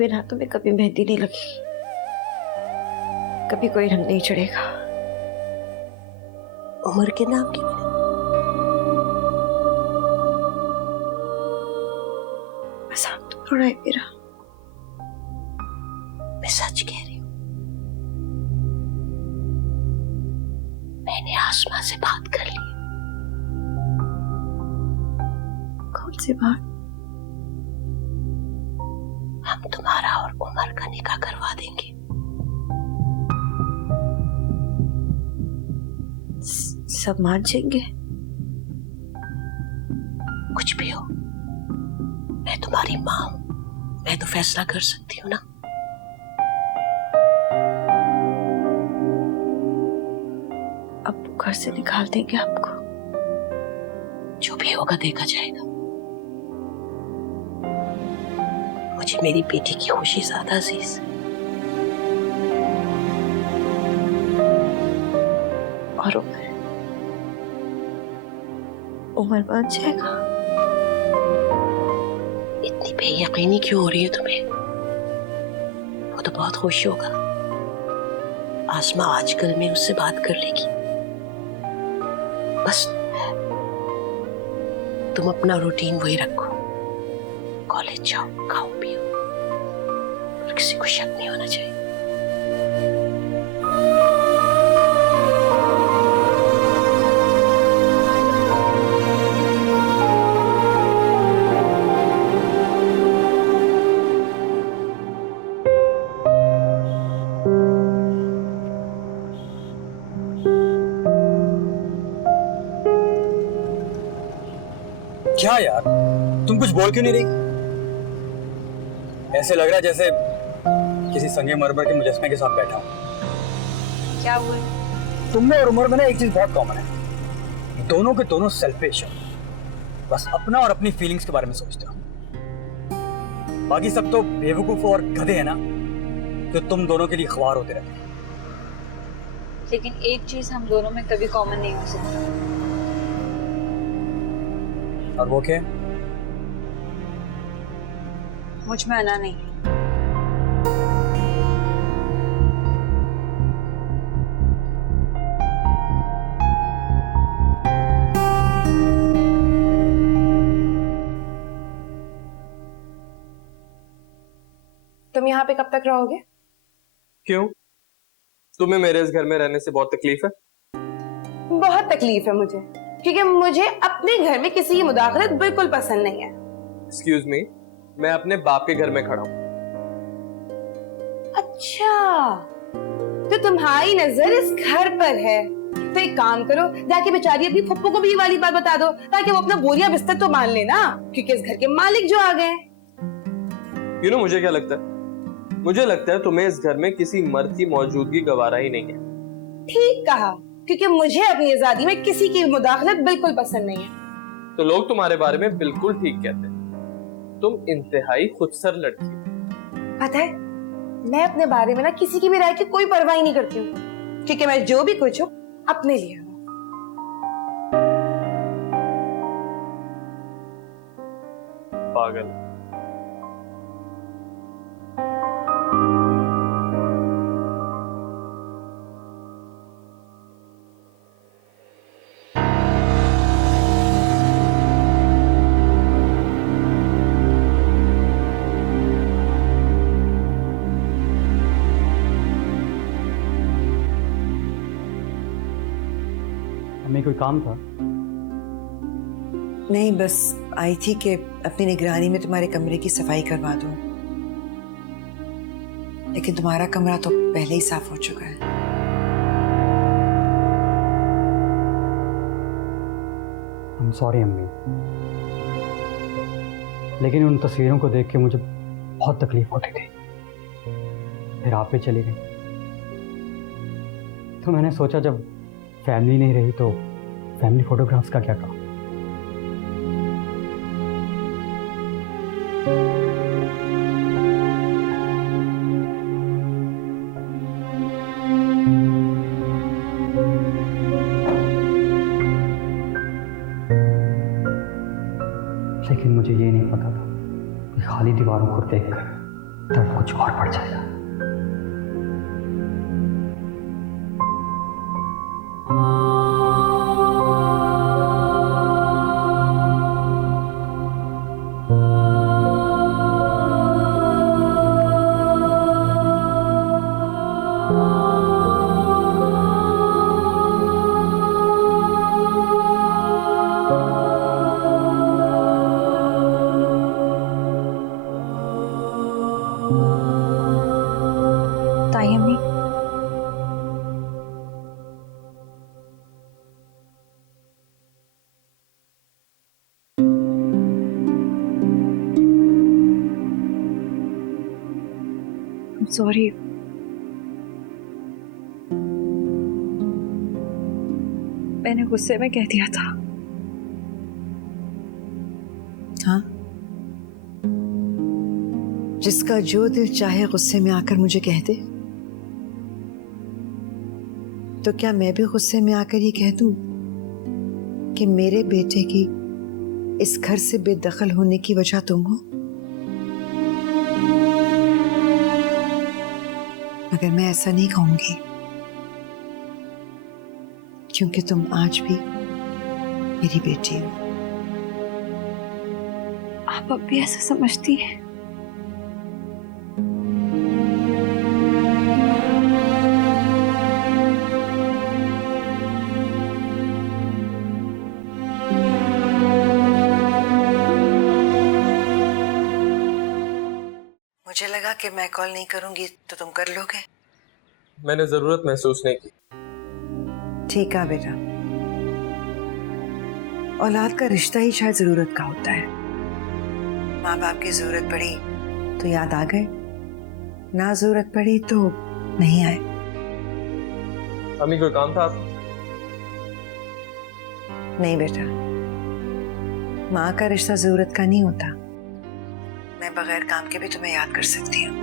बिन हाथों में कभी मेहंदी नहीं लगेगी, कभी कोई रंग नहीं चढ़ेगा। उम्र के नाम की मैंने मजाक तो थोड़ा है मेरा। मैं सच कह रही हूँ। मैंने आसमां से बात कर ली। कौन सी बात? हम तुम्हारा और उमर का निकाह करवा देंगे। सब मान जाएंगे? कुछ भी हो, मैं तुम्हारी माँ हूं, मैं तो फैसला कर सकती हूँ ना। अब घर से निकाल देंगे आपको? जो भी होगा देखा जाएगा। मुझे मेरी बेटी की खुशी ज्यादा अजीज है। और उमर मान जाएगा? इतनी बेयकीनी क्यों हो रही है तुम्हें? वो तो बहुत खुश होगा। आसमा आजकल में उससे बात कर लेगी। बस तुम अपना रूटीन वही रखो, कॉलेज जाओ, खाओ पियो, और किसी को शक नहीं होना चाहिए। क्या यार, तुम कुछ बोल क्यों नहीं रही? ऐसे लग रहा है जैसे किसी संगे मरमर के मुजस्मे के साथ बैठा हूं। क्या हुआ? तुम में और उमर में ना एक चीज बहुत कॉमन है, दोनों के दोनों सेल्फिश हो, बस अपना और अपनी फीलिंग्स के बारे में सोचते हो। बाकी सब तो बेवकूफ और गधे हैं ना, जो तुम दोनों के लिए ख्वार होते रहते हैं। लेकिन एक चीज हम दोनों में कभी कॉमन नहीं हो सकता। और वो क्या? मुझ में अना नहीं। तुम यहाँ पे कब तक रहोगे? क्यों? तुम्हें मेरे इस घर में रहने से बहुत तकलीफ है? बहुत तकलीफ है मुझे, क्योंकि मुझे अपने घर में किसी की मुदाखलत बिल्कुल पसंद नहीं है। एक्सक्यूज मी, मैं अपने बाप के घर में खड़ा हूँ। अच्छा, तो तुम्हारी नजर इस घर पर है। तो एक काम करो, जाके बेचारी अपनी फुप्पो को भी ये वाली बात बता दो, ताकि वो अपना बोरिया बिस्तर तो मान लेना, क्योंकि इस घर के मालिक जो आ गए। यू नो मुझे क्या लगता है? मुझे लगता है तुम्हें इस घर में किसी मर्द की मौजूदगी गवारा ही नहीं है। ठीक कहा, क्योंकि मुझे अपनी आजादी में किसी की मुदाखलत बिल्कुल पसंद नहीं है। तो लोग तुम्हारे बारे में बिल्कुल ठीक कहते हैं, तुम इंतहाई खुदसर लड़की हो। पता है, मैं अपने बारे में ना किसी की भी राय की कोई परवाह ही नहीं करती हूँ, क्योंकि मैं जो भी कुछ हूँ अपने लिए हूँ। पागल। हमें कोई काम था? नहीं, बस आई थी कि अपनी निगरानी में तुम्हारे कमरे की सफाई करवा दूं, लेकिन तुम्हारा कमरा तो पहले ही साफ हो चुका है। I'm sorry अम्मी, लेकिन उन तस्वीरों को देख के मुझे बहुत तकलीफ होती थी। फिर आप भी चली गई, तो मैंने सोचा जब फैमिली नहीं रही तो फैमिली फोटोग्राफ्स का क्या काम। लेकिन मुझे ये नहीं पता था कि खाली दीवारों को देखकर दर्द कुछ और बढ़ जाएगा। ताई अम्मी, सॉरी। मैंने गुस्से में कह दिया था। हाँ, जिसका जो दिल चाहे गुस्से में आकर मुझे कह दे, तो क्या मैं भी गुस्से में आकर ये कह दूं कि मेरे बेटे की इस घर से बेदखल होने की वजह तुम हो? मगर मैं ऐसा नहीं कहूंगी, क्योंकि तुम आज भी मेरी बेटी हो। आप अब भी ऐसा समझती हैं? मुझे लगा कि मैं कॉल नहीं करूंगी तो तुम कर लोगे। मैंने जरूरत महसूस नहीं की। ठीक है बेटा, औलाद का रिश्ता ही शायद जरूरत का होता है। माँ बाप की जरूरत पड़ी तो याद आ गए, ना जरूरत पड़ी तो नहीं आए। अम्मी कोई काम था आपको? नहीं बेटा, माँ का रिश्ता जरूरत का नहीं होता। मैं बगैर काम के भी तुम्हें याद कर सकती हूँ।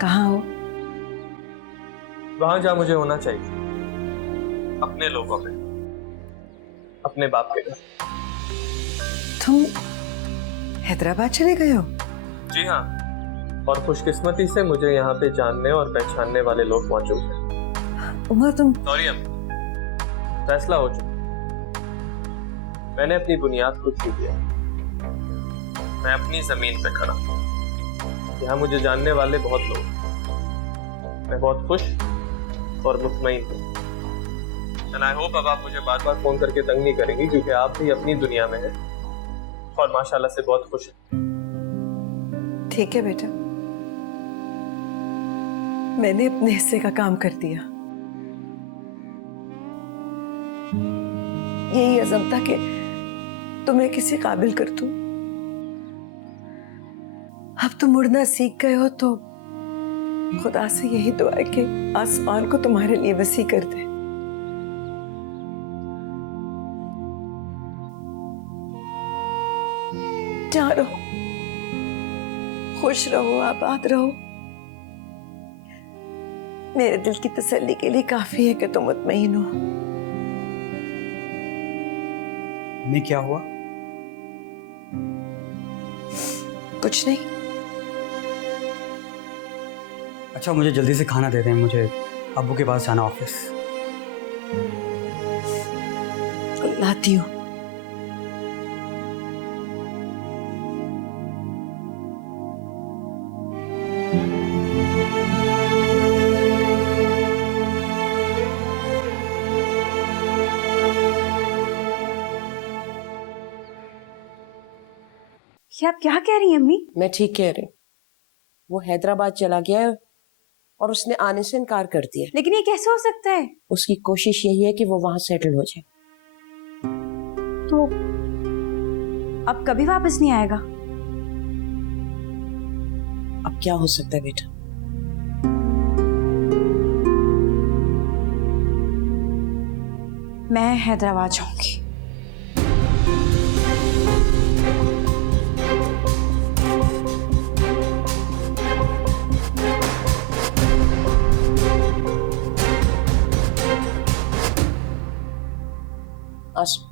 कहाँ हो? वहां जहां मुझे होना चाहिए, अपने लोगों में, अपने बाप के घर। तुम हैदराबाद चले गए हो? जी हाँ, और खुशकिस्मती से मुझे यहाँ पे जानने और पहचानने वाले लोग मौजूद हैं। उमर तुम सॉरी अम्मी, फैसला हो चुका। मैंने अपनी बुनियाद खुद की दिया। मैं अपनी जमीन पे खड़ा हूँ। यहाँ मुझे जानने वाले बहुत लोग हैं। मैं बहुत खुश और मुतमईन हूँ। एंड आई होप अब आप मुझे बार बार फोन करके तंग नहीं करेंगी, क्योंकि आप भी अपनी दुनिया में हैं और माशाल्लाह से बहुत खुश हैं। ठीक है बेटा, मैंने अपने हिस्से का काम कर दिया। यही अज़म था कि तुम्हें किसी काबिल कर दूं। अब तुम उड़ना सीख गए हो तो खुदा से यही दुआ है कि आसमान को तुम्हारे लिए वसी कर दे। जहाँ रहो खुश रहो, आबाद रहो। मेरे दिल की तसल्ली के लिए काफी है कि तुम मुतमईन हो। मैं क्या हुआ? कुछ नहीं। अच्छा, मुझे जल्दी से खाना दे दें, मुझे अब्बू के पास जाना ऑफिस। लाती हूँ। ये आप क्या कह रही हैं अम्मी? मैं ठीक कह रही हूँ। वो हैदराबाद चला गया है और उसने आने से इनकार कर दिया। लेकिन ये कैसे हो सकता है? उसकी कोशिश यही है कि वो वहां सेटल हो जाए। तो अब कभी वापस नहीं आएगा? अब क्या हो सकता है बेटा? मैं हैदराबाद जाऊंगी। आसमा,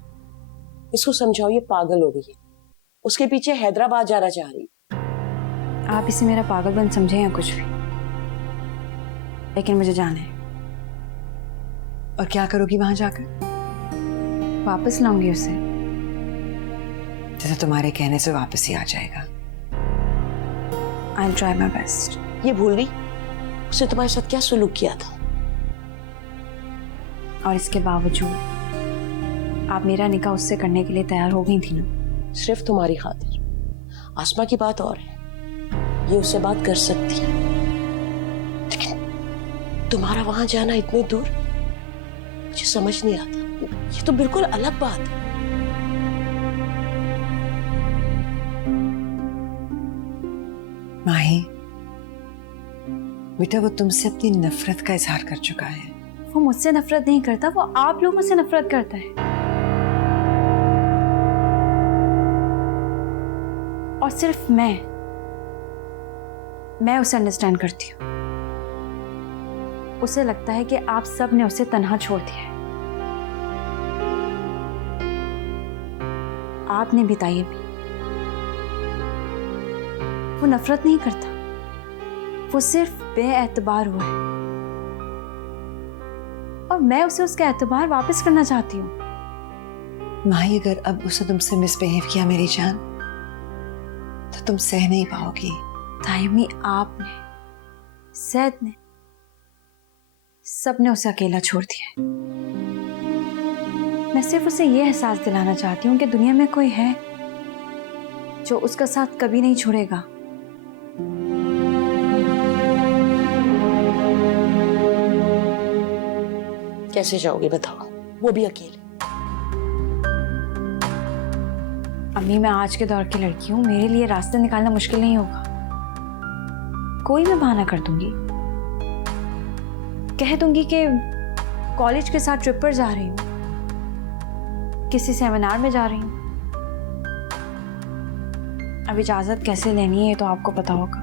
इसको समझाओ, ये पागल हो गई है। उसके पीछे हैदराबाद जाना चाह रही। आप इसे मेरा पागलपन समझे या कुछ भी, लेकिन मुझे जाना है। और क्या करोगी वहां जाकर? वापस लाऊंगी उसे। जैसे तुम्हारे कहने से वापस ही आ जाएगा। I'll try my best। ये भूल गई उसने तुम्हारे साथ क्या सुलूक किया था? और इसके बावजूद आप मेरा निकाह उससे करने के लिए तैयार हो गई थी ना? सिर्फ तुम्हारी खातिर। आसमा की बात और है, ये उससे बात कर सकती है, लेकिन तुम्हारा वहां जाना इतनी दूर मुझे समझ नहीं आता। ये तो बिल्कुल अलग बात है। माही, बेटा वो तुमसे अपनी नफरत का इजहार कर चुका है। वो मुझसे नफरत नहीं करता, वो आप लोगों से नफरत करता है। और सिर्फ मैं उसे अंडरस्टैंड करती हूँ। उसे लगता है कि आप सब ने उसे तन्हा छोड़ दिया है। आपने बिताई भी। वो नफरत नहीं करता, वो सिर्फ बेएतबार हुआ है, और मैं उसे उसका एतबार वापस करना चाहती हूँ। माही, अगर अब उसने तुमसे मिसबिहेव किया मेरी जान, तो तुम सह नहीं पाओगी। तायमी, आपने, सैद ने, सबने उसे अकेला छोड़ दिया है। मैं सिर्फ उसे यह एहसास दिलाना चाहती हूँ कि दुनिया में कोई है जो उसका साथ कभी नहीं छोड़ेगा। कैसे जाओगे बताओ, वो भी अकेले? अम्मी, मैं आज के दौर की लड़की हूँ, मेरे लिए रास्ते निकालना मुश्किल नहीं होगा। कोई मैं बहाना कर दूंगी, कह दूंगी कि कॉलेज के साथ ट्रिप पर जा रही हूँ, किसी सेमिनार में जा रही हूँ। अब इजाजत कैसे लेनी है ये तो आपको पता होगा।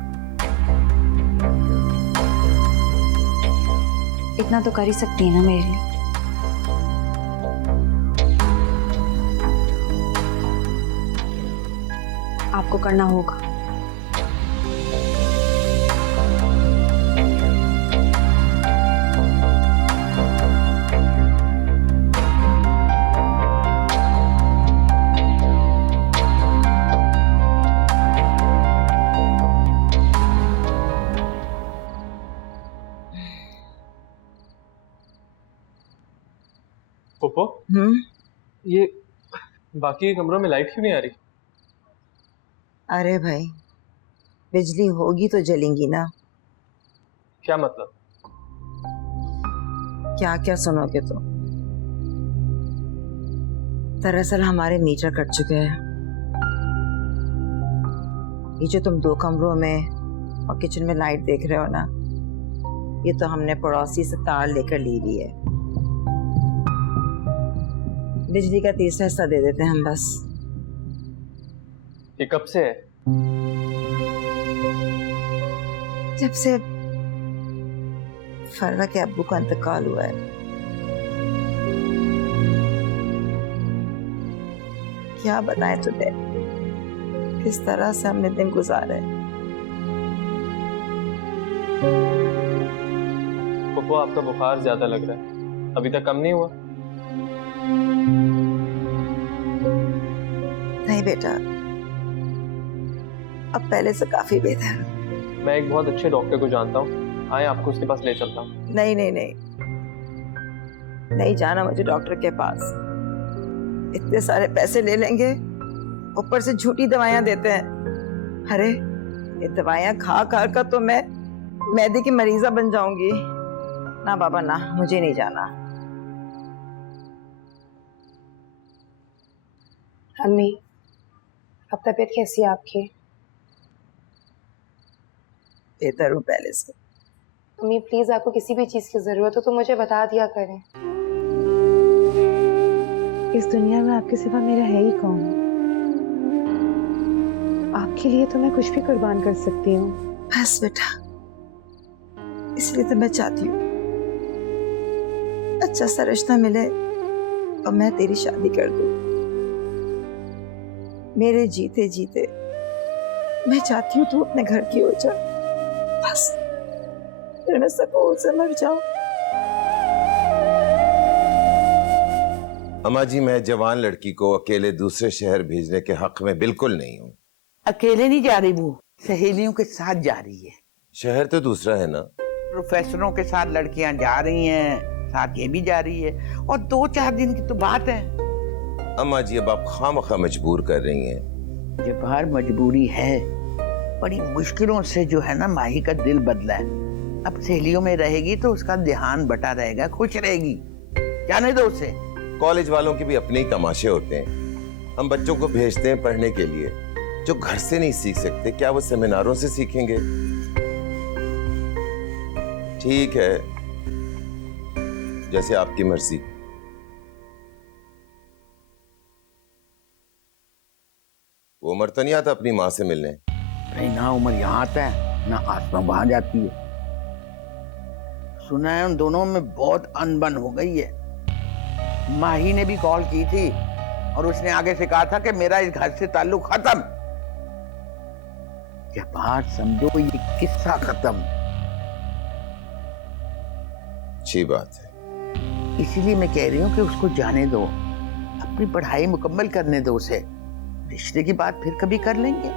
इतना तो कर ही सकती है ना मेरे लिए। आपको करना होगा। पोपो, ये बाकी कमरों में लाइट क्यों नहीं आ रही? अरे भाई, बिजली होगी तो जलेंगी ना। क्या मतलब? क्या क्या सुनोगे तो? दरअसल हमारे मीटर कट चुके हैं। ये जो तुम 2 कमरों में और किचन में लाइट देख रहे हो ना, ये तो हमने पड़ोसी से तार लेकर ली हुई है। बिजली का 30 हिस्सा दे देते हैं हम बस। ये कब से है? जब से फरवा के अब्बू का इंतकाल हुआ है। क्या बताएं तुम्हें, किस तरह से हमने दिन गुजारे। पोपो, आपका बुखार ज्यादा लग रहा है, अभी तक कम नहीं हुआ? नहीं बेटा, अब पहले से काफी बेहतर। मैं एक बहुत अच्छे डॉक्टर को जानता हूँ, आए आपको उसके पास ले चलता हूँ। नहीं नहीं नहीं, नहीं जाना मुझे डॉक्टर के पास। इतने सारे पैसे ले लेंगे, ऊपर से झूठी दवाइयां देते हैं। अरे ये दवाइयां खा कर का तो मैं मैदे की मरीजा बन जाऊंगी। ना बाबा ना, मुझे नहीं जाना। अम्मी, अब तबीयत कैसी है आपकी? बेहतर हूँ पहले से। अम्मी प्लीज, आपको किसी भी चीज की जरूरत हो तो मुझे बता दिया करें। इस दुनिया में आपके सिवा मेरा है ही कौन? आपके लिए तो मैं कुछ भी कुर्बान कर सकती हूँ। बस बेटा, इसलिए तो मैं चाहती हूँ अच्छा सा रिश्ता मिले और मैं तेरी शादी कर दूँ। मेरे जीते जीते मैं चाहती हूँ तू अपने घर की हो जा, बस फिर मैं सुकून से मर जाऊं। अम्मा जी, मैं जवान लड़की को अकेले दूसरे शहर भेजने के हक में बिल्कुल नहीं हूँ। अकेले नहीं जा रही वो, सहेलियों के साथ जा रही है। शहर तो दूसरा है ना। प्रोफेसरों के साथ लड़कियां जा रही हैं, साथ ये भी जा रही है, और 2-4 दिन की तो बात है। अम्मा जी, अब आप खामखा मजबूर कर रही हैं। जब हर मजबूरी है, बड़ी मुश्किलों से जो है ना माही का दिल बदला है। अब सहेलियों में रहेगी तो उसका ध्यान बटा रहेगा, खुश रहेगी, जाने दो उसे। कॉलेज वालों के भी अपने ही तमाशे होते हैं। हम बच्चों को भेजते हैं पढ़ने के लिए, जो घर से नहीं सीख सकते क्या वो सेमिनारों से सीखेंगे? ठीक है, जैसे आपकी मर्जी। वो उमर तो नहीं आता अपनी माँ से मिलने? नहीं, ना उमर यहाँ आता है ना आसमा वहां जाती है। सुना है उन दोनों में बहुत अनबन हो गई है। माही ने भी कॉल की थी और उसने आगे से कहा था कि मेरा इस घर से ताल्लुक खत्म। क्या बात समझो, ये किस्सा खत्म। अच्छी बात है। इसीलिए मैं कह रही हूँ कि उसको जाने दो, अपनी पढ़ाई मुकम्मल करने दो उसे। रिश्ते की बात फिर कभी कर लेंगे।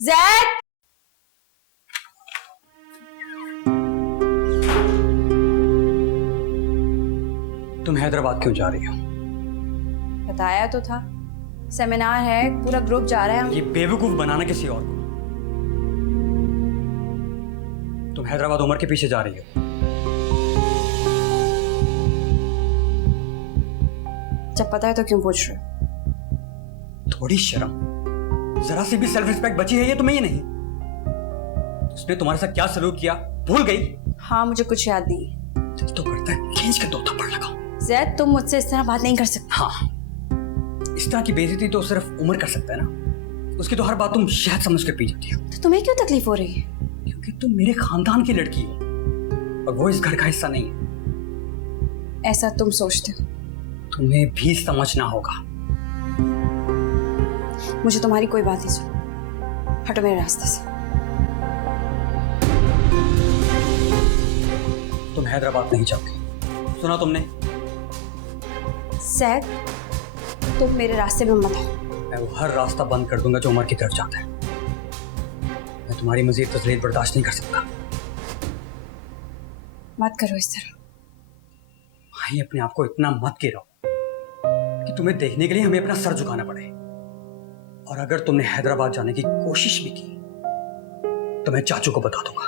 जैद! तुम हैदराबाद क्यों जा रही हो? बताया तो था, सेमिनार है, पूरा ग्रुप जा रहा है। ये बेवकूफ बनाना किसी और को। तुम हैदराबाद उमर के पीछे जा रही हो। जब पता है तो क्यों पूछ रहे हो? थोड़ी शर्म, जरा सी भी सेल्फ रिस्पेक्ट बची है ये तुम्हें? ये नहीं, उसने तुम्हारे साथ क्या सलूक किया भूल गई? हाँ, मुझे कुछ याद नहीं है। दिल तो करता है खींच के 2 थप्पड़ लगाओ। जैद, तुम मुझसे इस तरह बात नहीं कर सकते। हाँ, इस तरह की बेइज्जती तो सिर्फ उमर कर सकता है ना। उसकी तो हर बात तुम शहद समझ कर पी जाती हो। तो तुम्हें क्यों तकलीफ हो रही है? क्योंकि तुम मेरे खानदान की लड़की हो और वो इस घर का हिस्सा नहीं है। ऐसा तुम सोचते हो? तुम्हें भी समझना होगा। मुझे तुम्हारी कोई बात नहीं सुनो, हटो मेरे रास्ते से। तुम हैदराबाद नहीं जाओगे, सुना तुमने? सैद, तुम मेरे रास्ते में मत आओ। मैं वो हर रास्ता बंद कर दूंगा जो उमर की तरफ जाता है। मैं तुम्हारी मजीद तजलील बर्दाश्त नहीं कर सकता। मत करो इस तरह। भाई, अपने आप को इतना मत गिराओ कि तुम्हें देखने के लिए हमें अपना सर झुकाना पड़े। और अगर तुमने हैदराबाद जाने की कोशिश भी की तो मैं चाचू को बता दूंगा।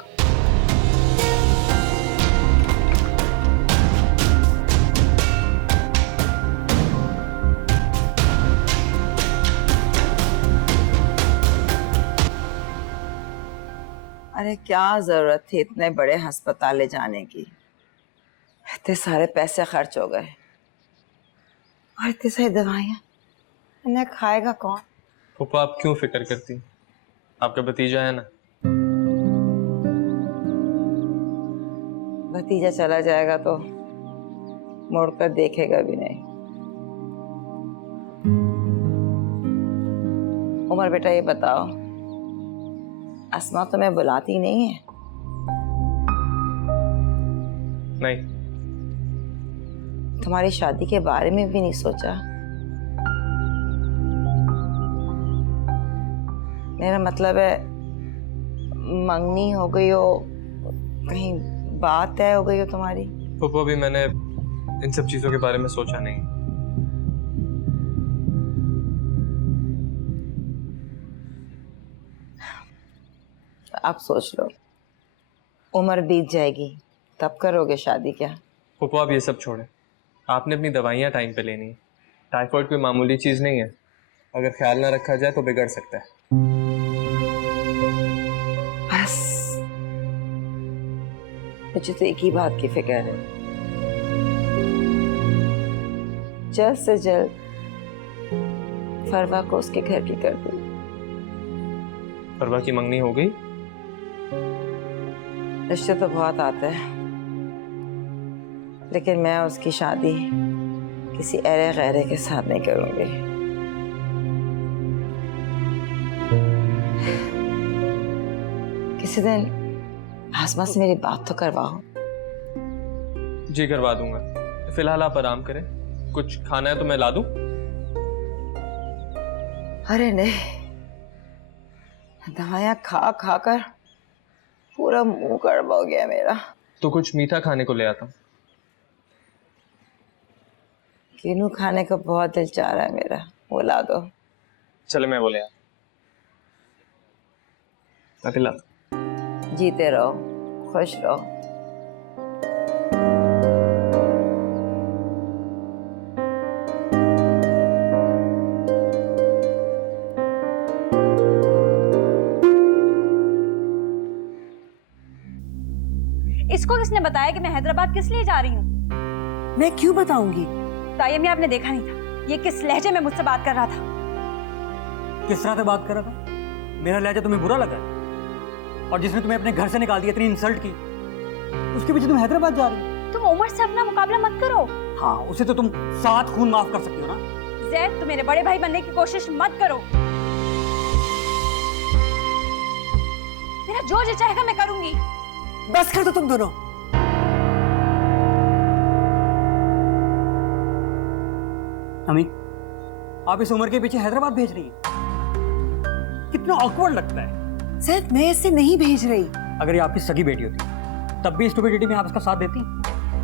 अरे क्या जरूरत थी इतने बड़े अस्पताल ले जाने की? इतने सारे पैसे खर्च हो गए और इतनी सारी दवाइयाँ, इन्हें खाएगा कौन? फूफा, आप क्यों फिक्र करती? आपका भतीजा है ना। भतीजा चला जाएगा तो मुड़कर देखेगा भी नहीं। उमर बेटा, ये बताओ, अस्मा तुम्हें बुलाती नहीं है? नहीं। तुम्हारी शादी के बारे में भी नहीं सोचा? मेरा मतलब है, मंगनी हो गई हो, कहीं बात तय हो गई हो तुम्हारी? फूफा, भी मैंने इन सब चीजों के बारे में सोचा नहीं। आप सोच लो, उम्र बीत जाएगी तब करोगे शादी क्या? फूफा, आप ये सब छोड़ें। आपने अपनी दवाइयाँ टाइम पे लेनी है। टाइफाइड कोई मामूली चीज़ नहीं है, अगर ख्याल ना रखा जाए तो बिगड़ सकता है। बस मुझे तो एक ही बात की फिक्र है, जल्द से जल्द फरवा को उसके घर की कर दो। परवा की मंगनी हो गई? रिश्ते तो बहुत आते हैं, लेकिन मैं उसकी शादी किसी अरे गैरे के साथ नहीं करूंगी। किसी दिन आसमा से मेरी बात तो करवाओ। जी करवा दूंगा। फिलहाल आप आराम करें, कुछ खाना है तो मैं ला दूं? अरे नहीं, दवाइयाँ खा खा कर पूरा मुंह कड़वा हो गया मेरा। तो कुछ मीठा खाने को ले आता हूं। किनू खाने को बहुत दिल चाह रहा है मेरा, वो ला दो। चले मैं बोले मैं पिला। जीते रहो, खुश रहो। इसको किसने बताया कि मैं हैदराबाद किस लिए जा रही हूँ? मैं क्यों बताऊंगी? तायम्मी आपने देखा नहीं था ये किस लहजे में मुझसे बात कर रहा था? किस तरह से बात कर रहा था? मेरा लहजा तुम्हें बुरा लगा? और जिसने तुम्हें अपने घर से निकाल दिया, इतनी इंसल्ट की, उसके पीछे तुम हैदराबाद जा रही हो? तुम उमर से अपना मुकाबला मत करो। हाँ, उसे तो तुम 7 खून माफ कर सकती हो ना। ज़ैद, तुम मेरे बड़े भाई बनने की कोशिश मत करो। मेरा जो जी चाहेगा मैं करूंगी। बस कर दो तुम दोनों। अम्मी, आप इस उम्र के पीछे हैदराबाद भेज रही हैं? कितना ऑकवर्ड लगता है। ज़ैद, मैं इसे नहीं भेज रही। अगर ये आपकी सगी बेटी होती तब भी स्टुपिडिटी में आप इसका साथ देती?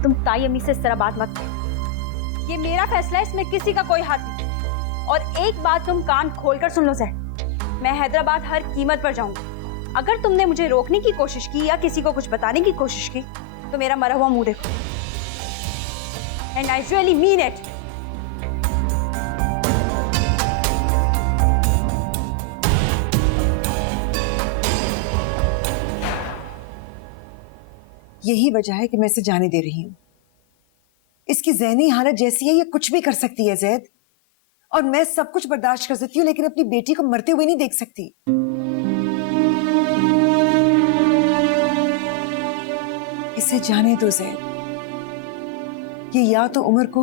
तुम तायम्मी से इस तरह बात मत करो। ये मेरा फैसला है, इसमें किसी का कोई हाथ नहीं। और एक बात तुम कान खोलकर सुन लो ज़ैद, मैं हैदराबाद हर कीमत पर जाऊंगी। अगर तुमने मुझे रोकने की कोशिश की या किसी को कुछ बताने की कोशिश की तो मेरा मरा हुआ मुंह देखो। And I really mean it. यही वजह है कि मैं इसे जाने दे रही हूं। इसकी ज़हनी हालत जैसी है, ये कुछ भी कर सकती है ज़ैद। और मैं सब कुछ बर्दाश्त कर सकती हूँ, लेकिन अपनी बेटी को मरते हुए नहीं देख सकती। इसे जाने दो ज़ैद। ये या तो उमर को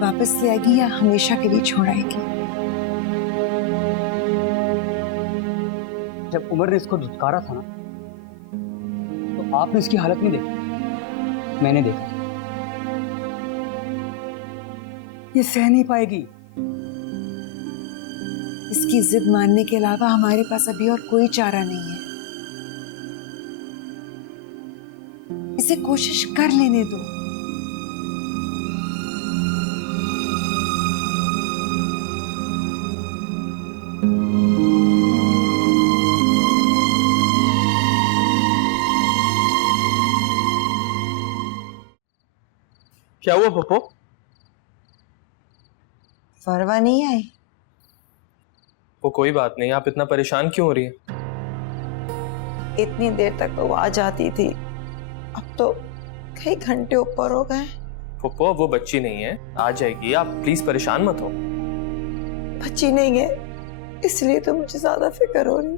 वापस ले आएगी या हमेशा के लिए छोड़ आएगी। जब उमर ने इसको धुतकारा था ना, तो आपने इसकी हालत नहीं देखी, मैंने देखा। ये सह नहीं पाएगी। इसकी जिद मानने के अलावा हमारे पास अभी और कोई चारा नहीं है। इसे कोशिश कर लेने दो। क्या हुआ पप्पो? फरवा नहीं आई? वो कोई बात नहीं, आप इतना परेशान क्यों हो रही हैं? इतनी देर तक तो वो आ जाती थी, अब तो कई घंटे ऊपर हो गए। पप्पो वो बच्ची नहीं है, आ जाएगी, आप प्लीज परेशान मत हो। बच्ची नहीं है इसलिए तो मुझे ज्यादा फिक्र हो रही।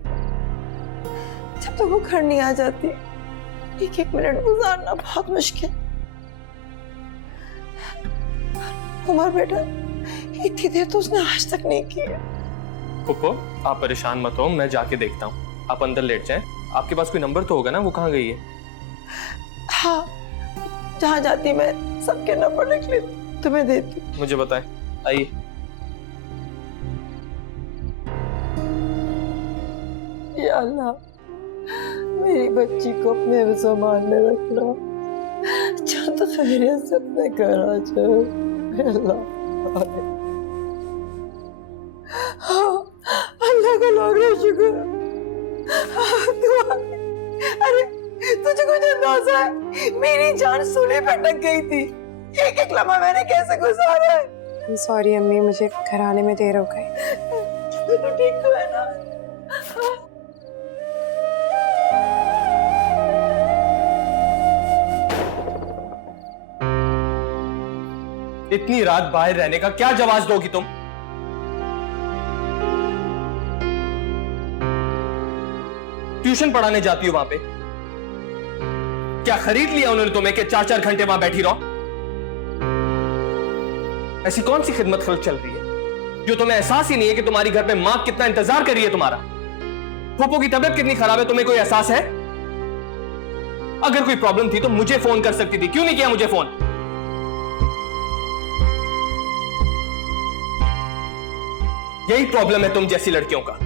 जब तक वो घर नहीं आ जाती, एक एक मिनट गुजारना बहुत मुश्किल। उमर बेटा, इतनी देर तो उसने आज तक नहीं की है। पप्पो आप परेशान मत हो, मैं जाके देखता हूँ। आप अंदर लेट जाएं। आपके पास कोई नंबर तो होगा ना, वो कहाँ गई है? हाँ, जहाँ जाती मैं सबके नंबर लिख लेती, तुम्हें देती। मुझे बताएं, आइए। या अल्लाह, मेरी बच्ची को अपने सामान में रखना, चांद खैरियत से अपने घर आ जाए। अल्लाह का लाख शुक्र। अरे तुझे कुछ अंदाजा है, मेरी जान सूली पे अटक गई थी। एक एक लम्हा मैंने कैसे गुजारा है। सॉरी अम्मी, मुझे घर आने में देर हो गई। तो ठीक तो है ना? इतनी रात बाहर रहने का क्या जवाब दोगी तुम? ट्यूशन पढ़ाने जाती हो वहां पे? क्या खरीद लिया उन्होंने तुम्हें कि 4-4 घंटे वहां बैठी रहो? ऐसी कौन सी खिदमत खर्च चल रही है जो तुम्हें एहसास ही नहीं है कि तुम्हारी घर पे मां कितना इंतजार कर रही है तुम्हारा? फूफो की तबीयत कितनी खराब है, तुम्हें कोई एहसास है? अगर कोई प्रॉब्लम थी तो मुझे फोन कर सकती थी, क्यों नहीं किया मुझे फोन? यही प्रॉब्लम है तुम जैसी लड़कियों का,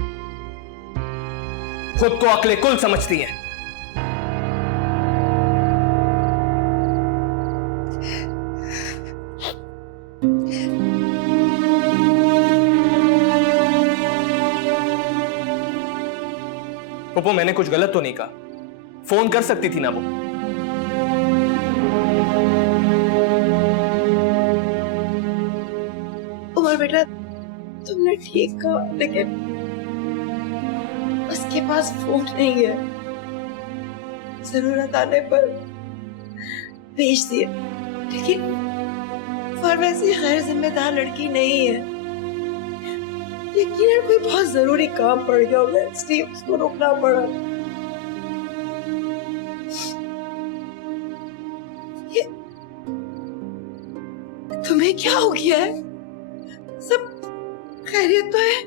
खुद को अक्ले कुल समझती हैं। पप्पू, मैंने कुछ गलत तो नहीं कहा? फोन कर सकती थी ना वो? उमर बेटा, तुमने ठीक कहा, लेकिन उसके पास फोन नहीं है। जरूरत आने पर भेज दिए, लेकिन पर वैसी गैर जिम्मेदार लड़की नहीं है। यकीनन कोई बहुत जरूरी काम पड़ गया होगा, इसलिए उसको रुकना पड़ा। ये तुम्हें क्या हो गया है? सब खैरियत तो है?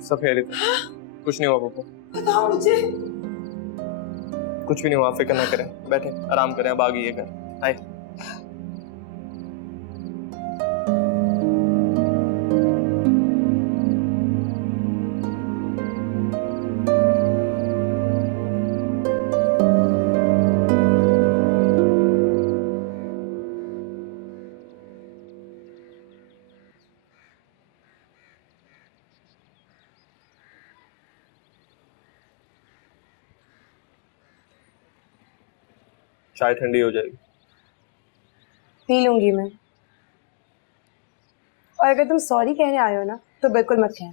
सब खैरियत है। हाँ? कुछ नहीं हुआ पप्पू। बताओ मुझे। कुछ भी नहीं हुआ, फिक्र ना करें, बैठे आराम करें, अब आ गई है घर। आए। चाय ठंडी हो जाएगी। पी लूंगी मैं। और अगर तुम सॉरी कहने आए हो ना तो बिल्कुल मत कहना,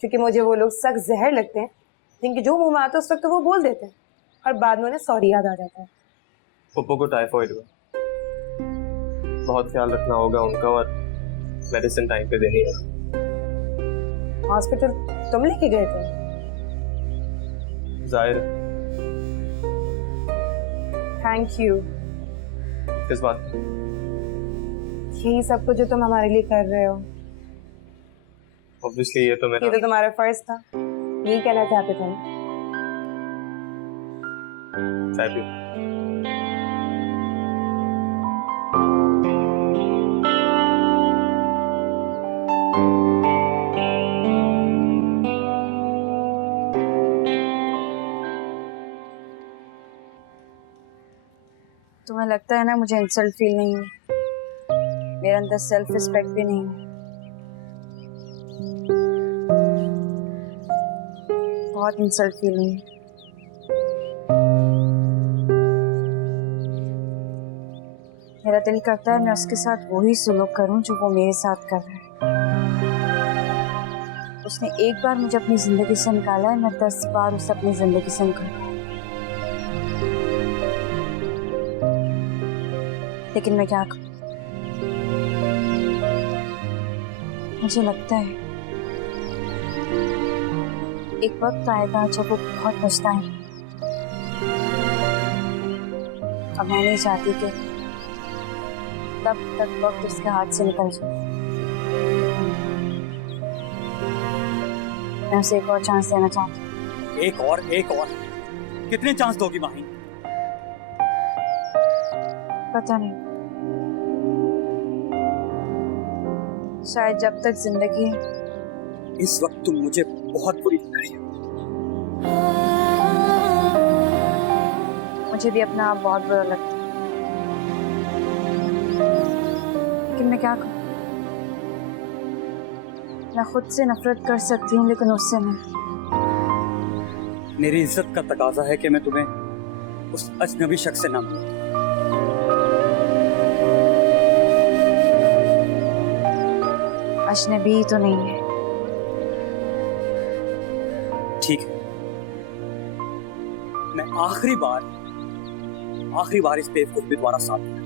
क्योंकि मुझे वो लोग सख्त जहर लगते हैं जिनके जो मुंह में आता है उस वक्त तो वो बोल देते हैं और बाद में उन्हें सॉरी याद आ जाता है। पप्पू को टाइफाइड हुआ, बहुत ख्याल रखना होगा उनका और मेडिसिन टाइम पे देनी है। हॉस्पिटल तुम लेके गए थे? जाहिर है। Thank you. किस बात? यही सब कुछ जो तुम हमारे लिए कर रहे हो। ऑब्वियसली ये तो मेरा, ये तो तुम्हारा फर्ज था, यही कहना चाहते थे। चाय पी। तुम्हें लगता है ना मुझे इंसल्ट फील नहीं है? मेरे अंदर सेल्फ रिस्पेक्ट भी नहीं है। बहुत इंसल्ट फील नहीं है। मेरा दिल करता है मैं उसके साथ वही सुलूक करूं जो वो मेरे साथ कर रहा है। उसने एक बार मुझे अपनी जिंदगी से निकाला है, मैं 10 बार उसे अपनी जिंदगी से निकालूं। लेकिन मैं क्या करूं? मुझे लगता है एक वक्त आएगा जब वो बहुत पछताएंगे। अब मैं नहीं चाहती कि तब तक वक्त उसके हाथ से निकल जाए। मैं उसे एक और चांस देना चाहती हूँ। एक और कितने चांस दोगी माही? पता नहीं, शायद जब तक जिंदगी है। इस वक्त तुम मुझे बहुत बुरी लग रही हो। मुझे भी अपना आप बहुत बुरा लगता है, लेकिन मैं क्या करूं? मैं खुद से नफरत कर सकती हूँ लेकिन उससे नहीं। मेरी इज्जत का तकाजा है कि मैं तुम्हें उस अजनबी शख्स से ना मिलूं। अजनबी तो नहीं है। ठीक है, मैं आखिरी बार इस बेवकूफ भी तुम्हारा साथ दूंगा।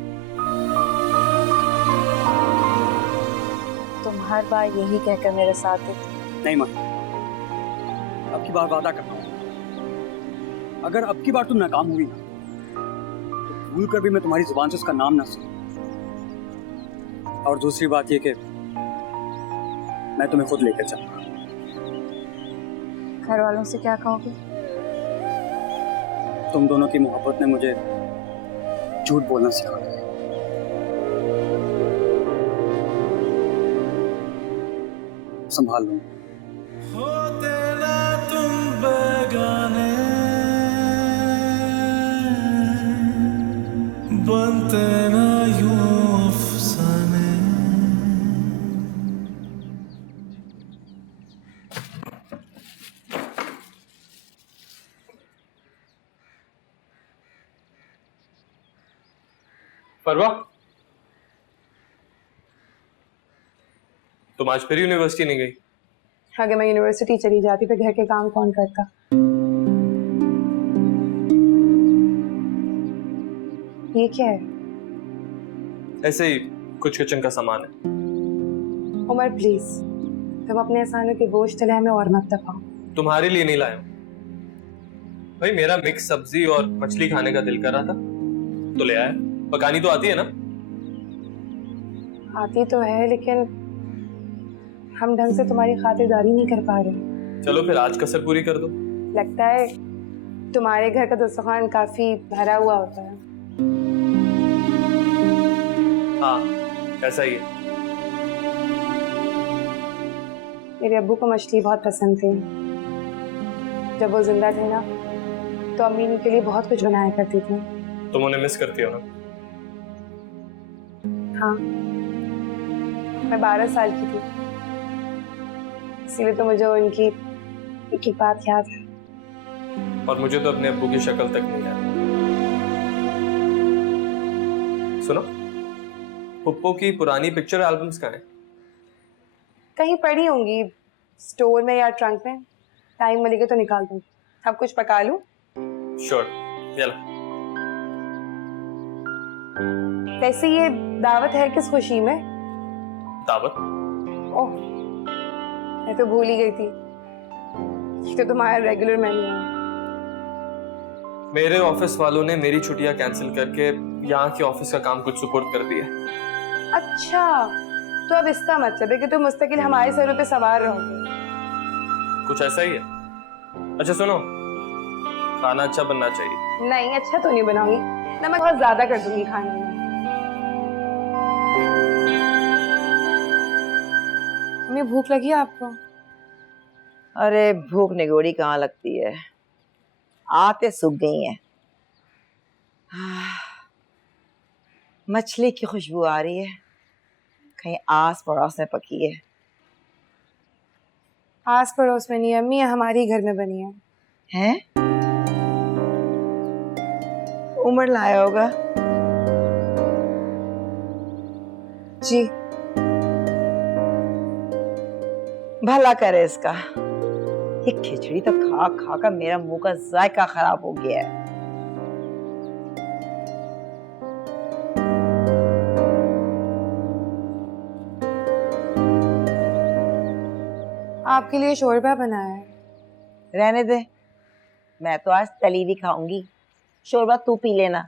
तुम हर बार यही कहकर मेरे साथ देते। नहीं मां, अब की बार वादा करता हूँ अगर अब की बार तुम नाकाम हुई ना तो भूल कर भी मैं तुम्हारी जुबान से उसका नाम ना सुनूं। और दूसरी बात ये कि मैं तुम्हें खुद लेकर चलूंगा। घर वालों से क्या कहोगे? तुम दोनों की मोहब्बत ने मुझे झूठ बोलना सिखा दिया। संभाल लो। बनते ना यूं अफसाने। परवा, तुम आज फिर यूनिवर्सिटी नहीं गई? अगर मैं यूनिवर्सिटी चली जाती तो घर के काम कौन करता? ये क्या है? ऐसे ही कुछ किचन का सामान है। उमर प्लीज, तुम अपने एहसानों के बोझ तले हमें और मत दबाओ। तुम्हारे लिए नहीं लाया हूं भाई, मेरा मिक्स सब्जी और मछली खाने का दिल कर रहा था तो ले आया। पकानी तो आती है ना? आती तो है, लेकिन हम ढंग से तुम्हारी खातिरदारी नहीं कर पा रहे। चलो फिर आज कसर पूरी कर दो। लगता है तुम्हारे घर का दस्तरखान काफी भरा हुआ होता है। हाँ, ऐसा ही है। मेरे अब्बू को मछली बहुत पसंद थी। जब वो जिंदा थे ना तो अम्मी उनके लिए बहुत कुछ बनाया करती थी। तुम उन्हें मिस करती हो ना? हाँ, मैं 12 साल की थी, इसीलिए तो मुझे उनकी एक एक बात याद है। और मुझे तो अपने अब्बू की शक्ल तक नहीं याद। सुनो, पुप्पो की पुरानी पिक्चर एल्बम्स कहाँ हैं? कहीं पड़ी होंगी, स्टोर में या ट्रंक में। टाइम मिलेगा तो निकाल दूंगी। अब कुछ पका लूं? श्योर, चलो। वैसे ये दावत है किस खुशी में? दावत? ओह, मैं तो भूल ही गई थी। ये तो तुम्हारा रेगुलर मेन्यू है। मेरे ऑफिस वालों ने मेरी छुट्टियां कैंसिल करके यहाँ के ऑफिस का काम कुछ सुपुर्द कर दिया। अच्छा, तो अब इसका मतलब है कि तुम मुस्तकिल हमारे सरों पे सवार रहोगे। कुछ ऐसा ही है। अच्छा सुनो, खाना अच्छा बनना चाहिए। नहीं, अच्छा तो नहीं बनाऊंगी, नमक बहुत ज्यादा कर दूंगी खाने में। हमें भूख लगी है आपको? अरे भूख निगोड़ी कहाँ लगती है, आते सूख गई हैं। मछली की खुशबू आ रही है, कहीं आस पड़ोस में पकी है। आस पड़ोस में नहीं अम्मी, हमारी घर में बनी है। हैं? उमर लाया होगा। जी। भला करे इसका, ये खिचड़ी तो खा खा कर मेरा मुंह का जायका खराब हो गया है। आपके लिए शोरबा बनाया है। रहने दे, मैं तो आज तली भी खाऊंगी, शोरबा तू पी लेना।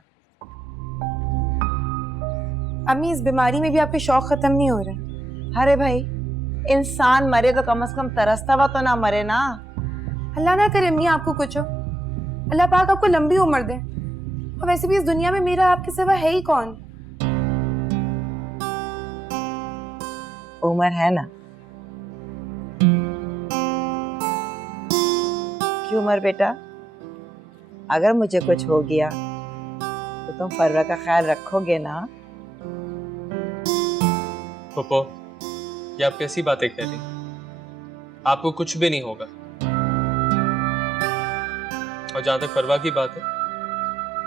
अम्मी, इस बीमारी में भी आपके शौक खत्म नहीं हो रहे। अरे भाई, इंसान मरे तो कम से कम तरसता हुआ तो ना मरे ना। अल्लाह ना करे अम्मी आपको कुछ हो। अल्लाह पाक आपको लंबी उम्र दे। और वैसे भी इस दुनिया में मेरा आपके सिवा है ही कौन? उमर है ना। क्यों उमर बेटा, अगर मुझे कुछ हो गया तो तुम फरवा का ख्याल रखोगे ना? पुप्पो, ये आप कैसी बातें कह रही? आपको कुछ भी नहीं होगा। और जहां तक फरवा की बात है,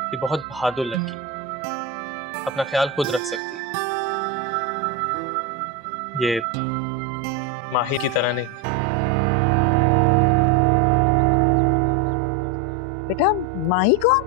ये बहुत बहादुर लड़की है, अपना ख्याल खुद रख सकती है। ये माही की तरह नहीं है। बेटा माही कौन?